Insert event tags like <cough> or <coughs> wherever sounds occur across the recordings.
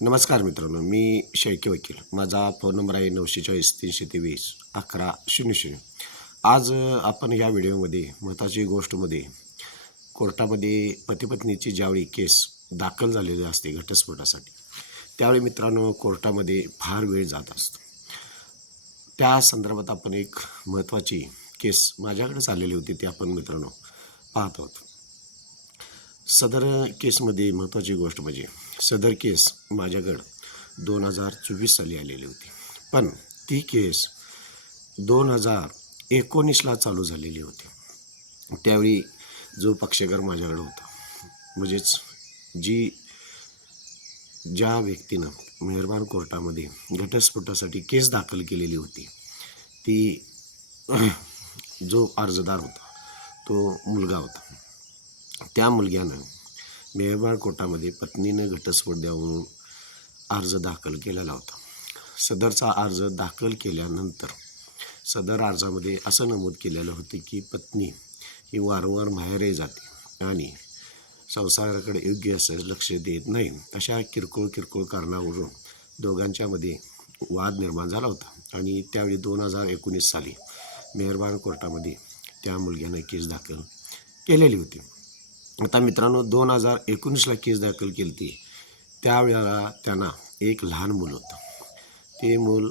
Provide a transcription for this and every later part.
नमस्कार मित्रांनो मी शैक्य वकील. माझा फोन नंबर आहे नऊशे चाळीस तीनशे तेवीस अकरा शून्य शून्य. आज आपण या व्हिडिओमध्ये महत्त्वाची गोष्टमध्ये कोर्टामध्ये पतीपत्नीची ज्यावेळी केस दाखल झालेली असते घटस्फोटासाठी त्यावेळी मित्रांनो कोर्टामध्ये फार वेळ जात असतो. त्या संदर्भात आपण एक महत्त्वाची केस माझ्याकडेच आलेली होती ती आपण मित्रांनो पाहत आहोत सदर केसमध्ये महत्त्वाची गोष्ट म्हणजे सदर केस माझ्याकडं दोन हजार चोवीस साली आलेली होती. पण ती केस दोन हजार एकोणीसला चालू झालेली होती. त्यावेळी जो पक्षकार माझ्याकडं होता म्हणजेच जी ज्या व्यक्तीनं मेहरबान कोर्टामध्ये घटस्फोटासाठी केस दाखल केलेली होती ती जो अर्जदार होता तो मुलगा होता. त्या मुलग्यानं मेहरबान कोर्टामध्ये पत्नीनं घटस्फोट द्यावून अर्ज दाखल केलेला होता. सदरचा अर्ज दाखल केल्यानंतर सदर अर्जामध्ये असं नमूद केलेलं होतं की पत्नी ही वारंवार माहेरे जाते आणि संसाराकडे योग्य असं लक्ष देत नाही. अशा किरकोळ किरकोळ कारणावरून दोघांच्यामध्ये वाद निर्माण झाला होता आणि त्यावेळी दोन हजार एकोणीस साली मेहरबान कोर्टामध्ये त्या मुलग्यानं केस दाखल केलेली होती. आता मित्रांनो दोन हजार एकोणीसला केस दाखल केली ती त्यावेळेला त्यांना एक लहान मूल होतं. ते मूल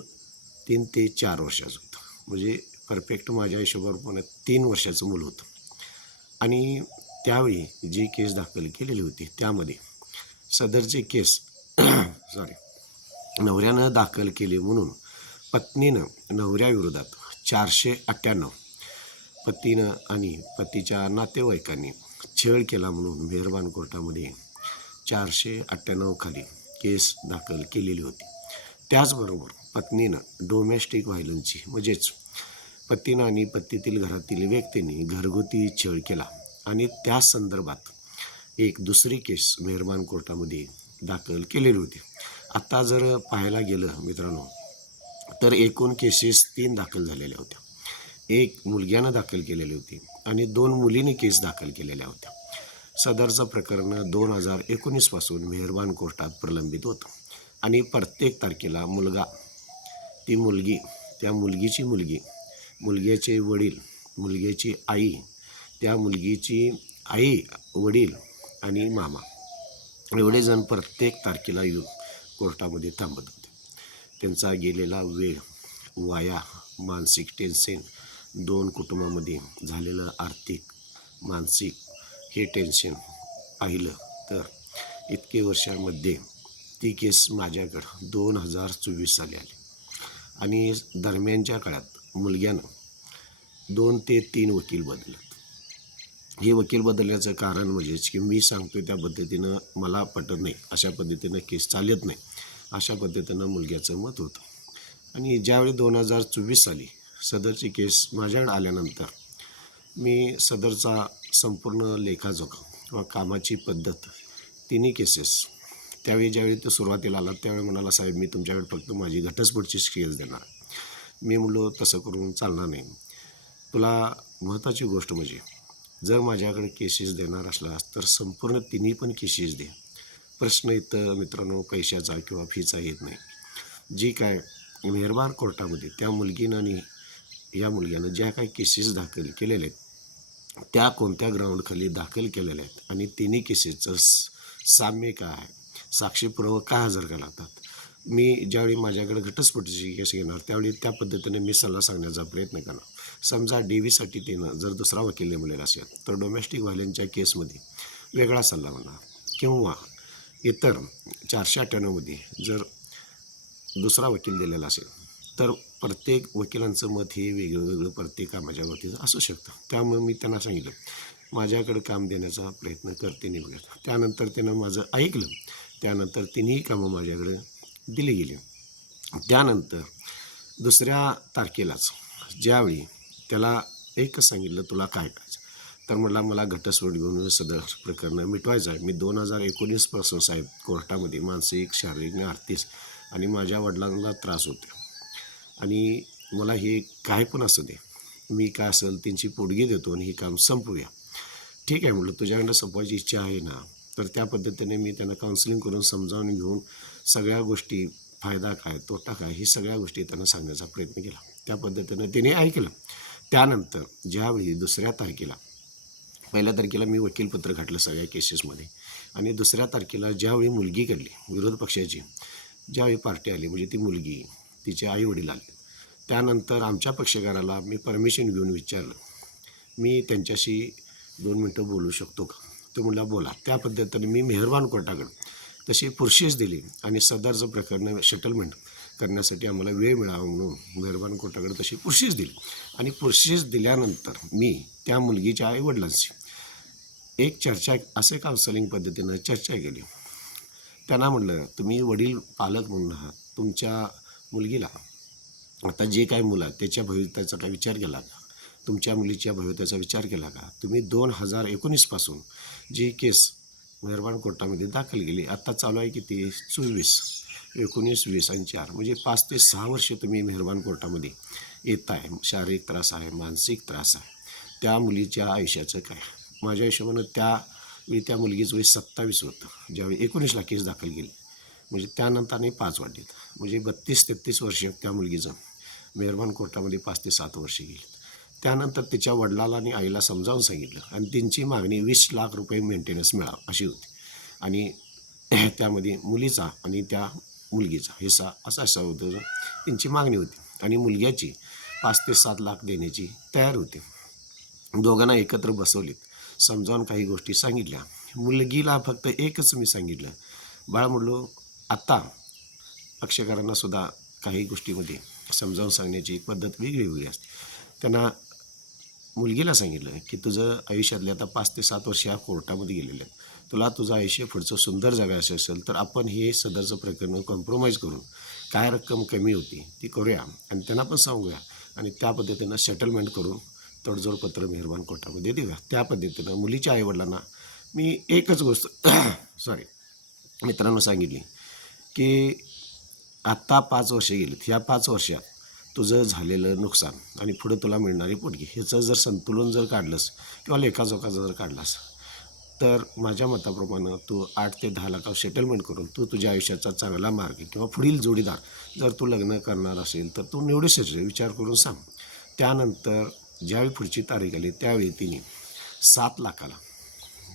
तीन ते चार वर्षाचं होतं. म्हणजे परफेक्ट माझ्या हिशोबाप्रमाणे तीन वर्षाचं मूल होतं. आणि त्यावेळी जी केस दाखल केलेली होती त्यामध्ये सदरचे केस <clears throat> सॉरी नवऱ्यानं दाखल केले म्हणून पत्नीनं नवऱ्याविरोधात चारशे अठ्ठ्याण्णव. पतीनं आणि पतीच्या नातेवाईकांनी छळ केला म्हणून मेहरबान कोर्टामध्ये चारशे अठ्ठ्याण्णव खाली केस दाखल केलेली होती. त्याचबरोबर पत्नीनं डोमेस्टिक व्हायलन्सची म्हणजेच पतीनं आणि पत्तीतील घरातील व्यक्तींनी घरगुती छळ केला आणि त्या संदर्भात एक दुसरी केस मेहरबान कोर्टामध्ये दाखल केलेली होती. आत्ता जर पाहायला गेलं मित्रांनो तर एकूण केसेस तीन दाखल झालेल्या होत्या. एक मुलग्यानं दाखल केलेली होती. आणि दोन मुलींनी केस दाखल केलेल्या होत्या. सदरचं प्रकरण दोन हजार एकोणीसपासून मेहरबान कोर्टात प्रलंबित होतं. आणि प्रत्येक तारखेला मुलगा ती मुलगी त्या मुलगीची मुलगी मुलग्याचे वडील मुलग्याची आई त्या मुलगीची आई वडील आणि मामा एवढे जण प्रत्येक तारखेला येऊन कोर्टामध्ये थांबत होते. त्यांचा गेलेला वेळ वाया मानसिक टेन्शन दोन कुटुंबामध्ये झालेलं आर्थिक मानसिक हे टेन्शन पाहिलं तर इतके वर्षामध्ये ती केस माझ्याकडं दोन हजार चोवीस साली आली. आणि दरम्यानच्या काळात मुलग्यानं दोन ते तीन वकील बदलत. हे वकील बदलण्याचं कारण म्हणजेच की मी सांगतो त्या पद्धतीनं मला पटत नाही अशा पद्धतीनं केस चालत नाही अशा पद्धतीनं मुलग्याचं मत होतं. आणि ज्यावेळी दोन हजार चोवीस साली सदरची केस माझ्याकडे आल्यानंतर मी सदरचा संपूर्ण लेखाजोखा किंवा कामाची पद्धत तिन्ही केसेस त्यावेळी ज्यावेळी तो सुरुवातीला आला त्यावेळी म्हणाला साहेब मी तुमच्याकडे फक्त माझी घटस्फोटची केस देणार. मी म्हणलो तसं करून चालणार नाही. तुला महत्त्वाची गोष्ट म्हणजे जर माझ्याकडे केसेस देणार असलास तर संपूर्ण तिन्ही पण केसेस दे. प्रश्न इथं मित्रांनो पैशाचा किंवा फीचा येत नाही. जी काय मेहरबार कोर्टामध्ये त्या मुलगीनं आणि या मुलग्यानं ज्या काही केसेस दाखल केलेल्या आहेत त्या कोणत्या ग्राउंडखाली दाखल केलेल्या आहेत? आणि तिन्ही केसेसचं साम्य काय आहे? साक्षी काय हजर करायला लागतात मी ज्यावेळी माझ्याकडे घटस्फोटीची केस घेणार त्यावेळी त्या पद्धतीने मी सल्ला सांगण्याचा प्रयत्न करणार. समजा डी व्हीसाठी तिनं जर दुसरा वकील नेमलेला असेल तर डोमेस्टिक व्हायलन्सच्या केसमध्ये वेगळा सल्ला म्हणा. किंवा इतर चारशे अठ्ठ्याण्णवमध्ये जर दुसरा वकील दिलेला असेल तर प्रत्येक वकिलांचं मत हे वेगळं वेगळं प्रत्येक कामाच्या बाबतीत असू शकतं. त्यामुळे मी त्यांना सांगितलं माझ्याकडे काम देण्याचा प्रयत्न करते निवडत त्यानंतर त्यानं माझं ऐकलं. त्यानंतर तिन्ही कामं माझ्याकडे दिली गेली. त्यानंतर दुसऱ्या तारखेलाच ज्यावेळी त्याला एकच सांगितलं तुला काय करायचं? तर म्हटला मला घटस्फोट घेऊन सदर प्रकरणं मिटवायचं आहे. मी दोन हजार एकोणीसपासून साहेब कोर्टामध्ये मानसिक शारीरिक आणि आर्थिक आणि माझ्या वडिलांना त्रास होतो आणि मला हे काय पण असू दे मी काय असेल त्यांची पोटगी देतो आणि हे काम संपवूया ठीक आहे म्हटलं तुझ्याकडनं संपवायची इच्छा आहे ना तर त्या पद्धतीने मी त्यांना काउन्सिलिंग करून समजावून घेऊन सगळ्या गोष्टी फायदा काय तोटा काय ही सगळ्या गोष्टी त्यांना सांगण्याचा प्रयत्न केला. त्या पद्धतीनं त्याने ऐकलं. त्यानंतर ज्यावेळी दुसऱ्या तारखेला पहिल्या तारखेला मी वकीलपत्र घातलं सगळ्या केसेसमध्ये आणि दुसऱ्या तारखेला ज्यावेळी मुलगी काढली विरोध पक्षाची ज्यावेळी पार्टी आली म्हणजे ती मुलगी तिचे आईवडील आले त्यानंतर आमच्या पक्षकाराला मी परमिशन घेऊन विचारलं. मी त्यांच्याशी दोन मिनटं बोलू शकतो का? तो म्हणला बोला. त्या पद्धतीने मी मेहरबान कोर्टाकडं तशी पुरशीस दिली आणि सदरचं प्रकरण सेटलमेंट करण्यासाठी आम्हाला वेळ मिळावा म्हणून मेहरबान कोर्टाकडे तशी पुरशीस दिली. आणि पुरशीस दिल्यानंतर मी त्या मुलगीच्या आईवडिलांशी एक चर्चा असे काउन्सलिंग पद्धतीनं चर्चा केली. त्यांना म्हटलं तुम्ही वडील पालक म्हणून आहात. तुमच्या मुलगीला आता जे काय मुलं आहेत त्याच्या भवितव्याचा काय विचार केला का? तुमच्या मुलीच्या भवितव्याचा विचार केला का? तुम्ही दोन हजार एकोणीसपासून जी केस मेहरबान कोर्टामध्ये दाखल केली आत्ता चालू आहे किती? चोवीस. एकोणीस वीस आणि चार. म्हणजे पाच ते सहा वर्ष तुम्ही मेहरबान कोर्टामध्ये येत आहे शारीरिक त्रास आहे मानसिक त्रास आहे. त्या मुलीच्या आयुष्याचं काय? माझ्या हिशोबानं त्या मी त्या मुलगीचं वय सत्तावीस होतं ज्यावेळी एकोणीसला केस दाखल केली. म्हणजे त्यानंतरने पाच वाढलेत. म्हणजे बत्तीस तेहत्तीस वर्ष त्या मुलगीचं. मेहरबान कोर्टामध्ये पाच ते सात वर्षे गेली त्यानंतर तिच्या वडिलाला आणि आईला समजावून सांगितलं आणि त्यांची मागणी वीस लाख रुपये मेंटेनन्स मिळावं अशी होती. आणि <clears throat> त्यामध्ये मुलीचा आणि त्या मुलगीचा हिस्सा असा असा होतं त्यांची मागणी होती. आणि मुलग्याची पाच ते सात लाख देण्याची तयार होती. दोघांना एकत्र बसवलीत. समजावून काही गोष्टी सांगितल्या. मुलगीला फक्त एकच मी सांगितलं. बाळ म्हणलो आत्ता पक्षकारांना सुद्धा काही गोष्टीमध्ये समजावून सांगण्याची एक पद्धत वेगळी वेगळी असते. त्यांना मुलगीला सांगितलं की तुझं आयुष्यातले आता पाच ते सात वर्ष या कोर्टामध्ये गेलेले आहेत. तुला तुझं आयुष्य पुढचं सुंदर जगायचं असेल तर आपण हे सदरचं प्रकरण कॉम्प्रोमाइज करून काय रक्कम कमी होती ती करूया आणि त्यांना पण सांगूया आणि त्या पद्धतीनं सेटलमेंट करून तडजोडपत्र मेहरबान कोर्टामध्ये देऊया. त्या पद्धतीनं मुलीच्या आईवडिलांना मी एकच गोष्ट <coughs> सॉरी मित्रांनो सांगितली की आत्ता पाच वर्ष गेलीत ह्या पाच वर्षात तुझं झालेलं नुकसान आणि पुढं तुला मिळणारी पोटगी ह्याचं जर संतुलन जर काढलंस किंवा लेखाजोखाचं जर काढलास तर माझ्या मताप्रमाणे तू आठ ते दहा लाखावर सेटलमेंट करून तू तुझ्या आयुष्याचा चांगला मार्ग किंवा पुढील जोडीदार जर तू लग्न करणार असेल तर तू निवडूच विचार करून सांग. त्यानंतर ज्यावेळी पुढची तारीख आली त्यावेळी तिने सात लाखाला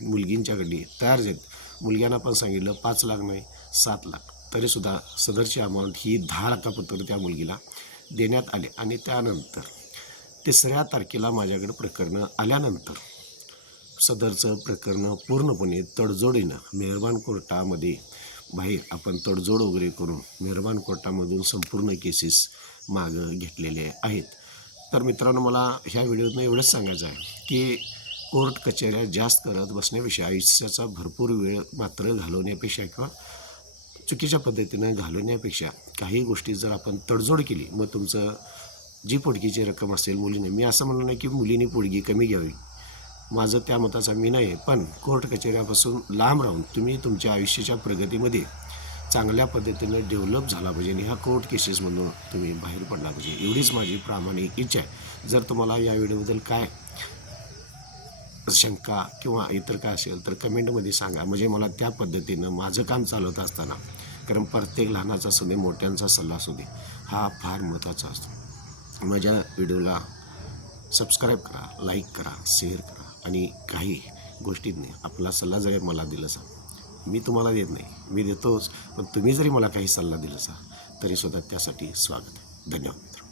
मुलगींच्याकडली तयार झाली मुलग्यांना पण सांगितलं पाच लाख नाही सात लाख. तरीसुद्धा सदरची अमाऊंट ही दहा लाखापत्र त्या मुलगीला देण्यात आले. आणि त्यानंतर तिसऱ्या तारखेला माझ्याकडे प्रकरणं आल्यानंतर सदरचं प्रकरण पूर्णपणे तडजोडीनं मेहरबान कोर्टामध्ये बाहेर आपण तडजोड वगैरे करून मेहरबान कोर्टामधून संपूर्ण केसेस मागं घेतलेले आहेत. तर मित्रांनो मला ह्या व्हिडिओतनं एवढंच सांगायचं आहे की कोर्ट कचेऱ्या जास्त करत बसण्यापेक्षा आयुष्याचा भरपूर वेळ मात्र घालवण्यापेक्षा किंवा चुकीच्या पद्धतीनं घालवण्यापेक्षा काही गोष्टी जर आपण तडजोड केली मग तुमचं जी पोटगीची रक्कम असेल मुलीने मी असं म्हणलं नाही की मुलीने पोटगी कमी घ्यावी. माझं त्या मताचा मी नाही आहे पण कोर्ट कचेऱ्यापासून लांब राहून तुम्ही तुमच्या आयुष्याच्या प्रगतीमध्ये चांगल्या पद्धतीनं डेव्हलप झाला पाहिजे आणि ह्या कोर्ट केसेसमधून तुम्ही बाहेर पडला पाहिजे. एवढीच माझी प्रामाणिक इच्छा आहे. जर तुम्हाला या व्हिडिओबद्दल काय शंका किंवा इतर काय असेल तर कमेंटमध्ये सांगा. म्हणजे मला त्या पद्धतीनं माझं काम चालवत असताना कारण प्रत्येक लहानाचा असू दे मोठ्यांचा सल्ला असू दे हा फार महत्त्वाचा असतो. माझ्या व्हिडिओला सबस्क्राईब करा लाईक करा शेअर करा आणि काही गोष्टींनी आपला सल्ला जरी मला दिलासा मी तुम्हाला देत नाही मी देतोच पण तुम्ही जरी मला काही सल्ला दिलासा तरीसुद्धा त्यासाठी स्वागत आहे. धन्यवाद